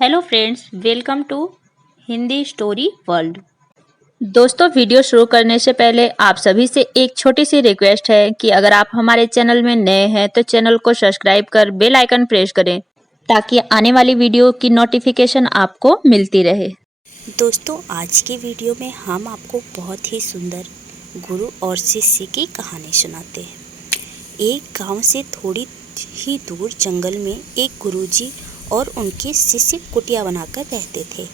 Hello friends, welcome to Hindi story world. दोस्तों, video शुरू करने से पहले आप सभी से एक छोटी सी रिक्वेस्ट है कि अगर आप हमारे चैनल में नए हैं तो चैनल को सब्सक्राइब कर बेल आइकन प्रेस करें ताकि आने वाली वीडियो की नोटिफिकेशन आपको मिलती रहे। दोस्तों, आज की वीडियो में हम आपको बहुत ही सुंदर गुरु और शिष्य की कहानी सुनाते हैं। एक गांव से थोड़ी ही दूर जंगल में एक गुरुजी और उनके शिष्य कुटिया बनाकर रहते थे।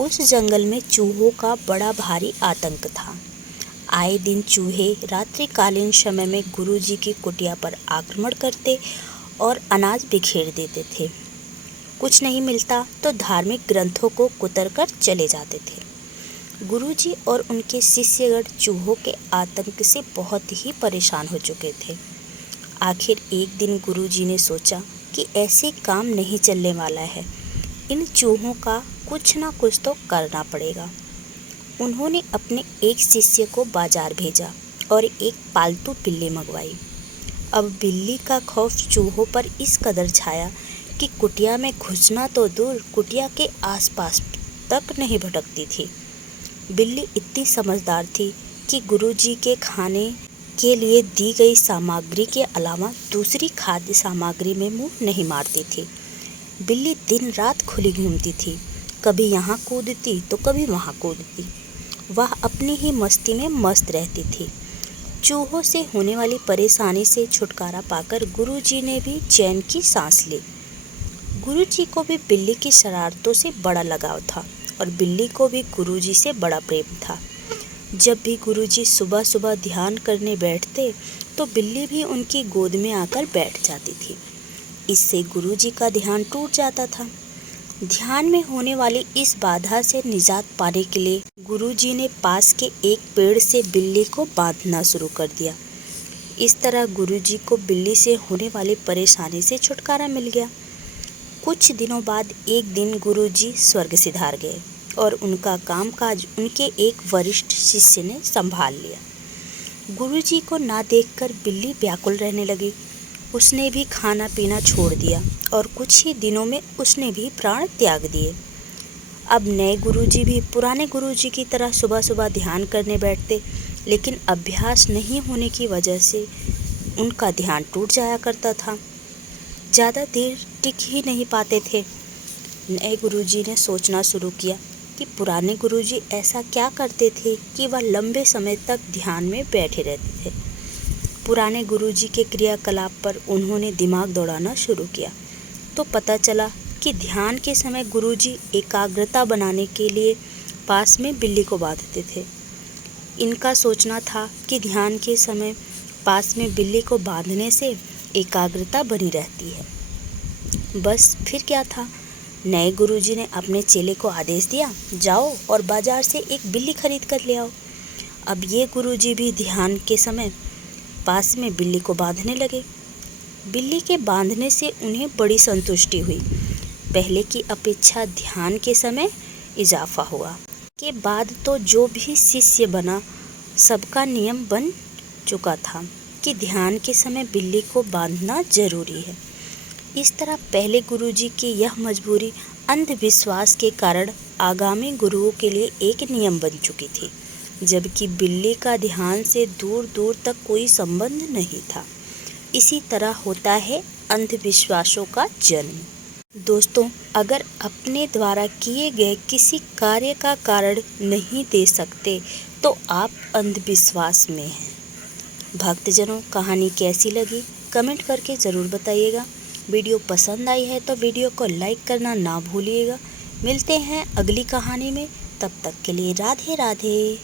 उस जंगल में चूहों का बड़ा भारी आतंक था। आए दिन चूहे रात्रिकालीन समय में गुरुजी की कुटिया पर आक्रमण करते और अनाज बिखेर देते थे। कुछ नहीं मिलता तो धार्मिक ग्रंथों को कुतर कर चले जाते थे। गुरुजी और उनके शिष्यगण चूहों के आतंक से बहुत ही परेशान हो चुके थे। आखिर एक दिन गुरुजी ने सोचा कि ऐसे काम नहीं चलने वाला है, इन चूहों का कुछ ना कुछ तो करना पड़ेगा। उन्होंने अपने एक शिष्य को बाजार भेजा और एक पालतू बिल्ली मंगवाई। अब बिल्ली का खौफ चूहों पर इस कदर छाया कि कुटिया में घुसना तो दूर, कुटिया के आसपास तक नहीं भटकती थी। बिल्ली इतनी समझदार थी कि गुरुजी के खाने के लिए दी गई सामग्री के अलावा दूसरी खाद्य सामग्री में मुंह नहीं मारती थी। बिल्ली दिन रात खुली घूमती थी, कभी यहाँ कूदती तो कभी वहाँ कूदती। वह अपनी ही मस्ती में मस्त रहती थी। चूहों से होने वाली परेशानी से छुटकारा पाकर गुरुजी ने भी चैन की सांस ली। गुरुजी को भी बिल्ली की शरारतों से बड़ा लगाव था और बिल्ली को भी गुरुजी से बड़ा प्रेम था। जब भी गुरुजी सुबह सुबह ध्यान करने बैठते तो बिल्ली भी उनकी गोद में आकर बैठ जाती थी। इससे गुरुजी का ध्यान टूट जाता था। ध्यान में होने वाली इस बाधा से निजात पाने के लिए गुरुजी ने पास के एक पेड़ से बिल्ली को बांधना शुरू कर दिया। इस तरह गुरुजी को बिल्ली से होने वाली परेशानी से छुटकारा मिल गया। कुछ दिनों बाद एक दिन गुरुजी स्वर्ग सिधार गए और उनका कामकाज उनके एक वरिष्ठ शिष्य ने संभाल लिया। गुरुजी को ना देखकर बिल्ली व्याकुल रहने लगी। उसने भी खाना पीना छोड़ दिया और कुछ ही दिनों में उसने भी प्राण त्याग दिए। अब नए गुरुजी भी पुराने गुरुजी की तरह सुबह सुबह ध्यान करने बैठते, लेकिन अभ्यास नहीं होने की वजह से उनका ध्यान टूट जाया करता था। ज़्यादा देर टिक ही नहीं पाते थे। नए गुरुजी ने सोचना शुरू किया कि पुराने गुरुजी ऐसा क्या करते थे कि वह लंबे समय तक ध्यान में बैठे रहते थे। पुराने गुरुजी के क्रियाकलाप पर उन्होंने दिमाग दौड़ाना शुरू किया तो पता चला कि ध्यान के समय गुरुजी एकाग्रता बनाने के लिए पास में बिल्ली को बांधते थे। इनका सोचना था कि ध्यान के समय पास में बिल्ली को बांधने से एकाग्रता बनी रहती है। बस फिर क्या था, नए गुरुजी ने अपने चेले को आदेश दिया, जाओ और बाजार से एक बिल्ली खरीद कर ले आओ। अब ये गुरुजी भी ध्यान के समय पास में बिल्ली को बांधने लगे। बिल्ली के बांधने से उन्हें बड़ी संतुष्टि हुई। पहले की अपेक्षा ध्यान के समय इजाफा हुआ। के बाद तो जो भी शिष्य बना सबका नियम बन चुका था कि ध्यान के समय बिल्ली को बांधना जरूरी है। इस तरह पहले गुरुजी की यह मजबूरी अंधविश्वास के कारण आगामी गुरुओं के लिए एक नियम बन चुकी थी, जबकि बिल्ली का ध्यान से दूर दूर तक कोई संबंध नहीं था। इसी तरह होता है अंधविश्वासों का जन्म। दोस्तों, अगर अपने द्वारा किए गए किसी कार्य का कारण नहीं दे सकते तो आप अंधविश्वास में हैं। भक्तजनों, कहानी कैसी लगी कमेंट करके ज़रूर बताइएगा। वीडियो पसंद आई है तो वीडियो को लाइक करना ना भूलिएगा। मिलते हैं अगली कहानी में, तब तक के लिए राधे राधे।